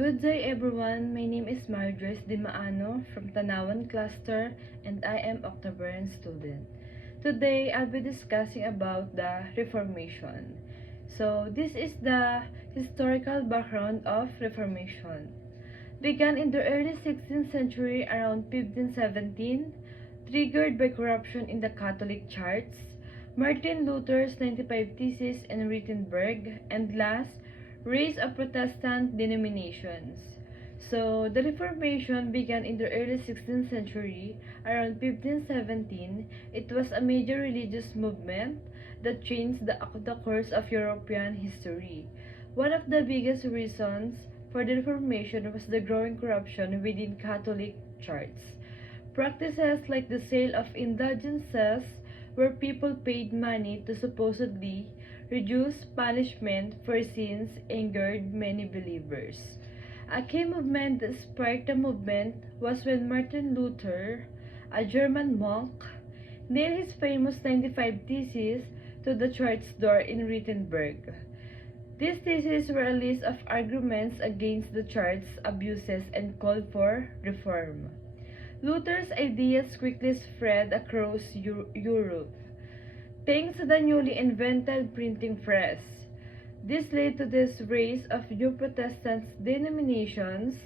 Good day everyone, my name is Marjorie Dimaano from Tanawan Cluster and I am Octoberan student. Today I'll be discussing about the Reformation. So this is the historical background of Reformation. Began in the early 16th century around 1517, triggered by corruption in the Catholic Church, Martin Luther's 95 Theses in Wittenberg, and last, rise of Protestant denominations. So, the Reformation began in the early 16th century, around 1517. It was a major religious movement that changed the course of European history. One of the biggest reasons for the Reformation was the growing corruption within Catholic Church. Practices like the sale of indulgences, where people paid money to supposedly reduce punishment for sins, angered many believers. A key movement that sparked the movement was when Martin Luther, a German monk, nailed his famous 95 Theses to the church door in Wittenberg. These theses were a list of arguments against the church's abuses and called for reform. Luther's ideas quickly spread across Europe, thanks to the newly invented printing press. This led to this rise of new Protestant denominations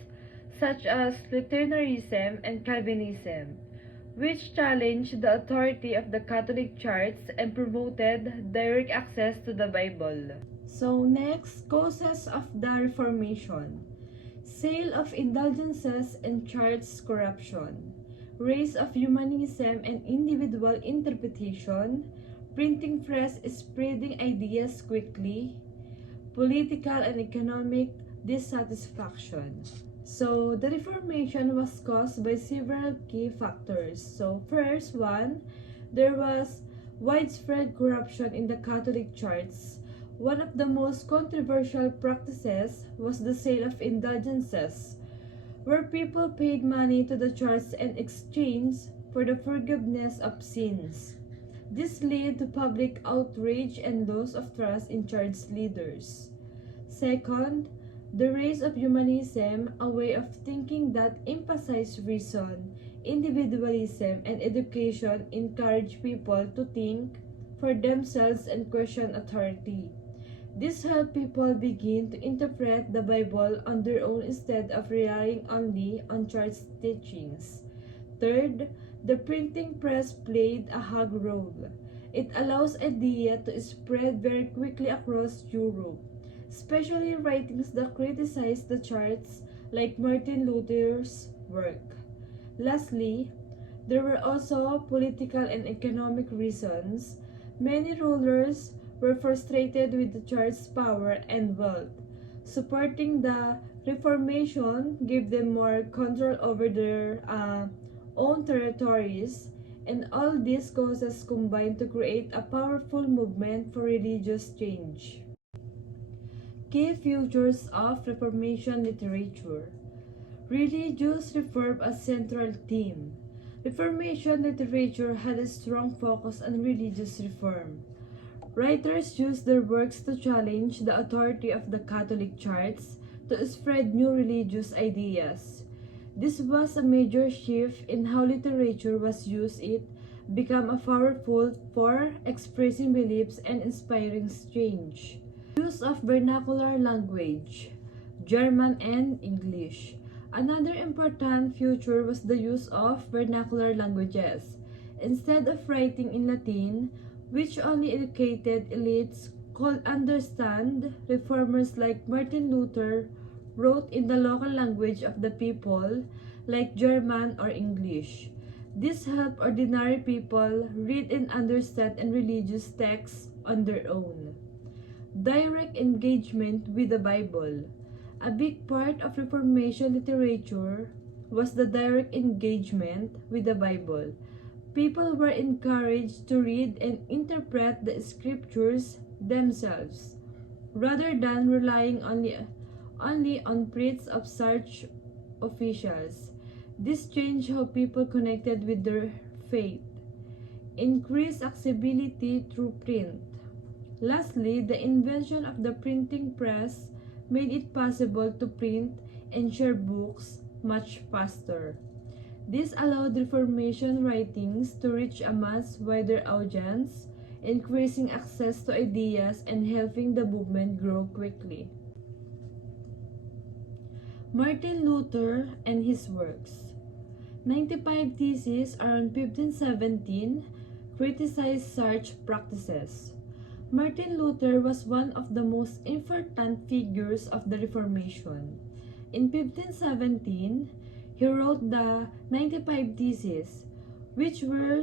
such as Lutheranism and Calvinism, which challenged the authority of the Catholic Church and promoted direct access to the Bible. So next, causes of the Reformation. Sale of indulgences and church corruption. Rise of humanism and individual interpretation. Printing press is spreading ideas quickly. Political and economic dissatisfaction. So, the Reformation was caused by several key factors. So, first one, there was widespread corruption in the Catholic Church. One of the most controversial practices was the sale of indulgences, where people paid money to the church in exchange for the forgiveness of sins. This led to public outrage and loss of trust in church leaders. Second, the rise of humanism, a way of thinking that emphasized reason, individualism, and education, encouraged people to think for themselves and question authority. This helped people begin to interpret the Bible on their own instead of relying only on church teachings. Third, the printing press played a hug role. It allows idea to spread very quickly across Europe, especially writings that criticize the church like Martin Luther's work. Lastly, there were also political and economic reasons. Many rulers were frustrated with the church's power and wealth. Supporting the Reformation gave them more control over their own territories, and all these causes combined to create a powerful movement for religious change. Key features of Reformation literature. Religious reform as central theme. Reformation literature had a strong focus on religious reform. Writers used their works to challenge the authority of the Catholic Church, to spread new religious ideas. This was a major shift in how literature was used. It became a powerful for expressing beliefs and inspiring change. Use of vernacular language, German and English. Another important feature was the use of vernacular languages. Instead of writing in Latin, which only educated elites could understand, reformers like Martin Luther wrote in the local language of the people, like German or English. This helped ordinary people read and understand and religious texts on their own. Direct engagement with the Bible. A big part of Reformation literature was the direct engagement with the Bible. People were encouraged to read and interpret the scriptures themselves, rather than relying only on priests of church officials. This changed how people connected with their faith. Increased accessibility through print. Lastly, the invention of the printing press made it possible to print and share books much faster. This allowed Reformation writings to reach a much wider audience, increasing access to ideas and helping the movement grow quickly. Martin Luther and his works. 95 Theses around 1517 criticized such practices. Martin Luther was one of the most important figures of the Reformation. In 1517, he wrote the 95 Theses, which were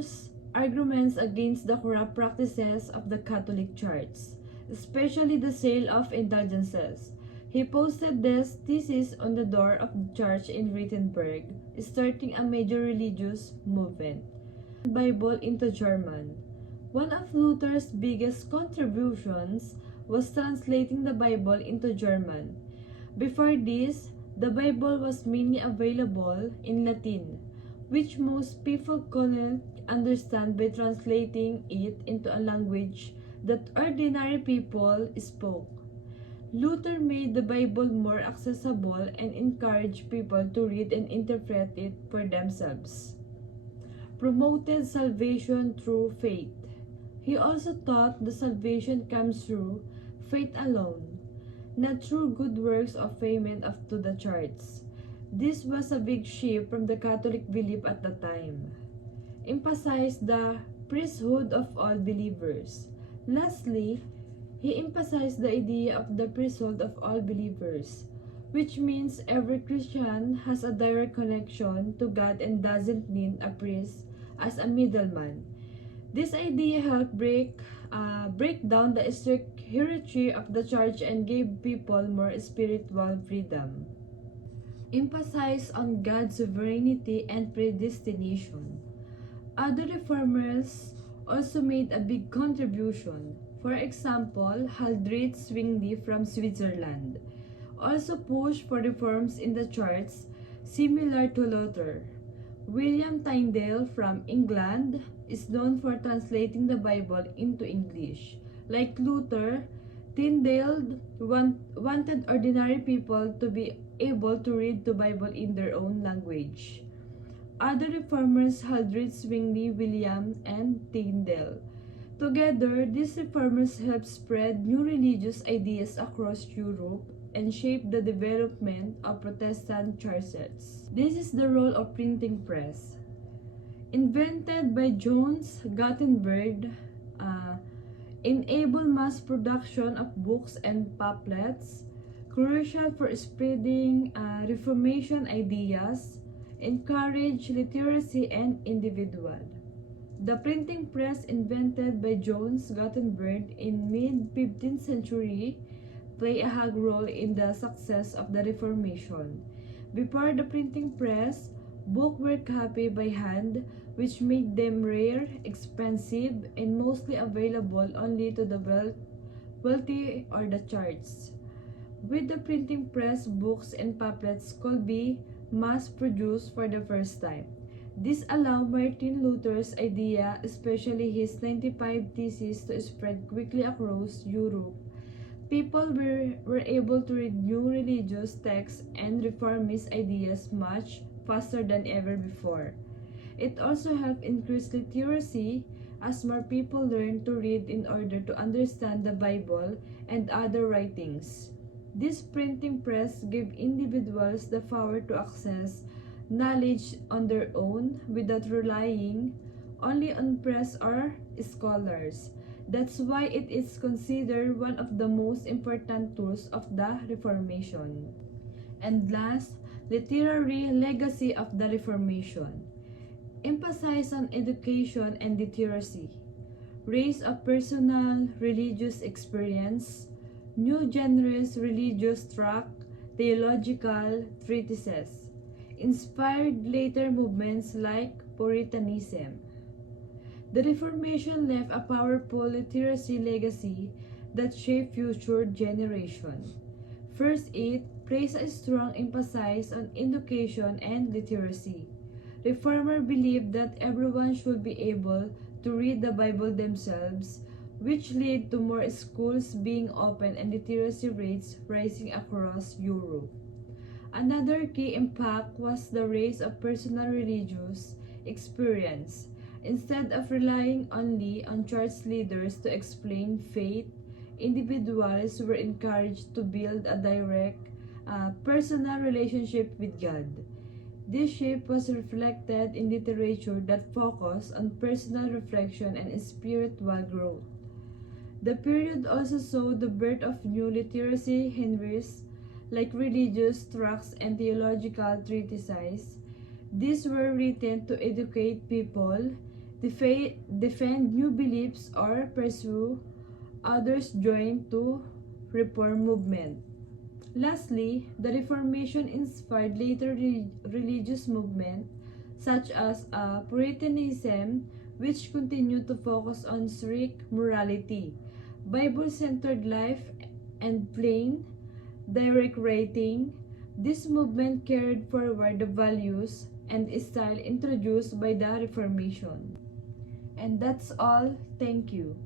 arguments against the corrupt practices of the Catholic Church, especially the sale of indulgences. He posted these theses on the door of the church in Wittenberg, starting a major religious movement. Bible into German. One of Luther's biggest contributions was translating the Bible into German. Before this, the Bible was mainly available in Latin, which most people couldn't understand by translating it into a language that ordinary people spoke. Luther made the Bible more accessible and encouraged people to read and interpret it for themselves. Promoted salvation through faith. He also taught that salvation comes through faith alone, not through good works of payment to the church. This was a big shift from the Catholic belief at the time. Emphasized the priesthood of all believers. Lastly, he emphasized the idea of the priesthood of all believers, which means every Christian has a direct connection to God and doesn't need a priest as a middleman. This idea helped break down the strict hierarchy of the church and gave people more spiritual freedom. Emphasize on God's sovereignty and predestination. Other reformers also made a big contribution. For example, Hildrich Zwingli from Switzerland also pushed for reforms in the church similar to Luther. William Tyndale from England is known for translating the Bible into English. Like Luther, Tyndale wanted ordinary people to be able to read the Bible in their own language. Other reformers Hildrich Zwingli, William, and Tyndale. Together, these reformers helped spread new religious ideas across Europe and shape the development of Protestant churches. This is the role of printing press. Invented by Johannes Gutenberg, enable mass production of books and pamphlets, crucial for spreading Reformation ideas, encourage literacy and individual. The printing press invented by Johannes Gutenberg in mid-15th century played a hug role in the success of the Reformation. Before the printing press, books were copied by hand, which made them rare, expensive, and mostly available only to the wealthy or the church. With the printing press, books and pamphlets could be mass-produced for the first time. This allowed Martin Luther's idea, especially his 95 Theses, to spread quickly across Europe. People were able to read new religious texts and reformist ideas much faster than ever before. It also helped increase literacy as more people learned to read in order to understand the Bible and other writings. This printing press gave individuals the power to access knowledge on their own without relying only on press or scholars. That's why it is considered one of the most important tools of the Reformation. And last, literary legacy of the Reformation. Emphasize on education and literacy. Raise a personal religious experience. New genres religious tract, theological treatises. Inspired later movements like Puritanism. The Reformation left a powerful literacy legacy that shaped future generations. First, it placed a strong emphasis on education and literacy. Reformers believed that everyone should be able to read the Bible themselves, which led to more schools being opened and literacy rates rising across Europe. Another key impact was the rise of personal religious experience. Instead of relying only on church leaders to explain faith, individuals were encouraged to build a direct, personal relationship with God. This shift was reflected in literature that focused on personal reflection and spiritual growth. The period also saw the birth of new literacy genres like religious tracts and theological treatises. These were written to educate people, defend new beliefs, or pursue others joined to reform movement. Lastly, the Reformation inspired later religious movements such as Puritanism, which continued to focus on strict morality, Bible-centered life, and plain, direct writing. This movement carried forward the values and style introduced by the Reformation. And that's all. Thank you.